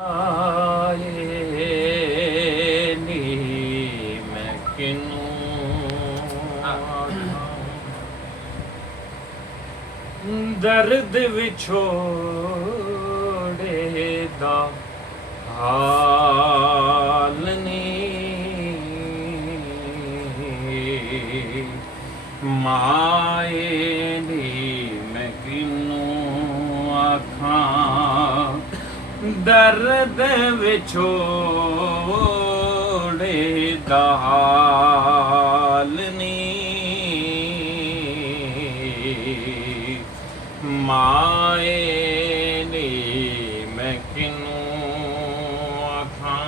ਆਏ ਨੀ ਮੈਂ ਕਿਨੂੰ ਦਰਦ ਵਿਛੋੜੇ ਦਾ ਹਾਲ ਨੀ ਮਾਏ ਨੀ ਮੈਂ ਕਿਨੂੰ ਆਖਾਂ ਦਰਦ ਵਿਛੋੜੇ ਦਾ ਹਾਲ ਨੀ ਮਾਏ ਨੀ ਮੈਂ ਕਿਨੂੰ ਆਖਾਂ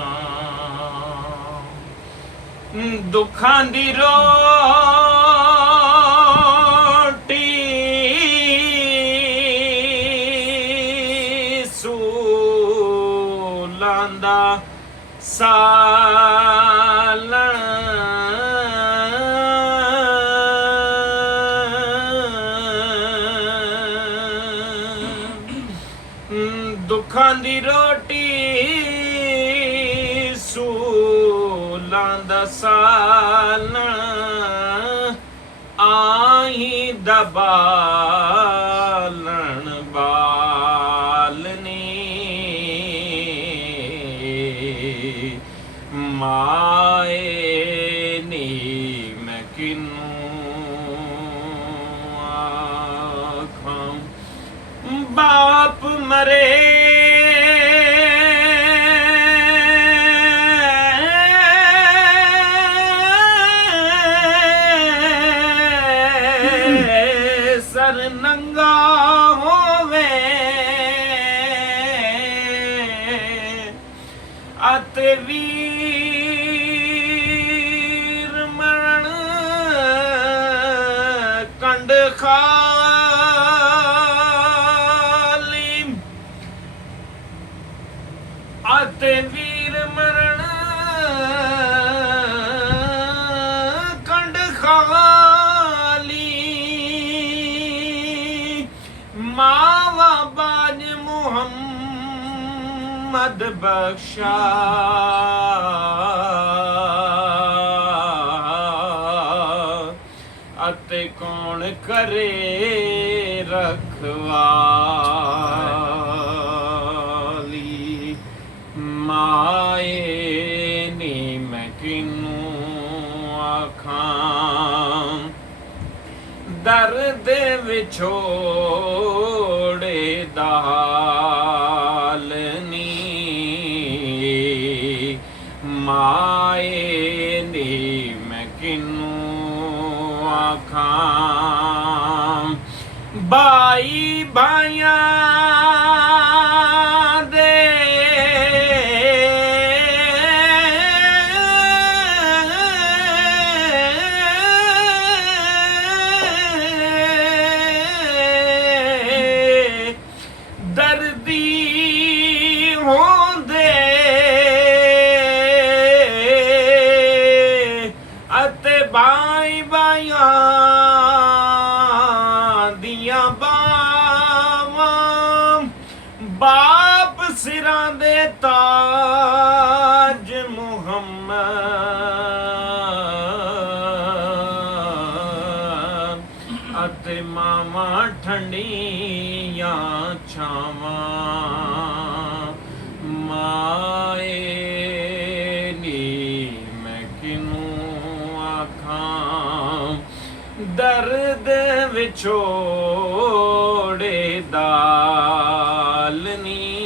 ਦੁੱਖਾਂ ਦੀ ਰੋਟੀ ਸੂਲਾਂ ਦਾ ਸਾਲਣ ਦੁੱਖਾਂ ਦੀ ਰੋਟੀ ਸੂਲਾਂ ਦਾ ਸਾਲਣ ਆਹੀਂ ਦਾ ਬਾਲਣ ਬਾਲਨੀ ਮਾਏ ਨੀ ਮੈਂ ਕਿਨੂੰ ਆਖਾਂ ਬਾਪ ਮਰੇ ਸਰ ਨੰਗਾ ਹੋਵੇ ਅਤੇ ਵੀਰ ਮਰਨ ਕੰਡ ਖਾਲੀ ਅਤੇ ਵੀਰ ਮਰਨ ਕੰਡ ਖਾਲੀ ਮਾਵਾ ਬਾਜ ਮੁਹੰਮਦ ਬਖਸ਼ਾ ਅਤੇ ਕੌਣ ਕਰੇ ਰਖਵਾਲੀ ਮਾਏ ਨੀ ਮੈਂ ਕਿਨੂੰ ਆਖਾਂ ਦਰਦ ਵਿਛੋੜੇ ਦਾ ਹਾਲ ਨੀ ਮਾਏ ਨੀ ਮੈਂ ਕਿਨੂੰ ਆਖਾਂ ਬਾਈ ਭਾਈਆਂ ਦੇ ਦਰਦੀ ਹੁੰਦੇ ਅਤੇ ਭਾਈ ਭਾਈਆਂ ਦੀਆਂ ਬਾਵਾਂ ਬਾਪ ਸਿਰਾਂ ਦੇ ਤਾਜ ਮੁਹੰਮਦ ਅਤੇ ਮਾਵਾਂ ਠੰਡੀਆਂ ਛਾਵਾਂ ਮਾਏ ਨੀ ਮੈਂ ਕਿਨੂੰ ਆਖਾਂ ਦਰਦ ਵਿਛੋੜੇ ਦਾ ਹਾਲ ਨੀ